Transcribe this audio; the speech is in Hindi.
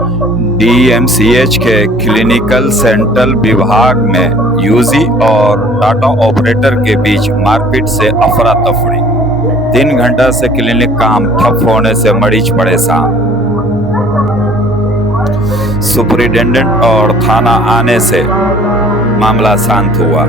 डीएमसीएच के क्लिनिकल सेंट्रल विभाग में यूजी और डाटा ऑपरेटर के बीच मारपीट से अफरा तफरी। 3 घंटा से क्लिनिक काम ठप होने से मरीज परेशान। सुपरिटेंडेंट और थाना आने से मामला शांत हुआ।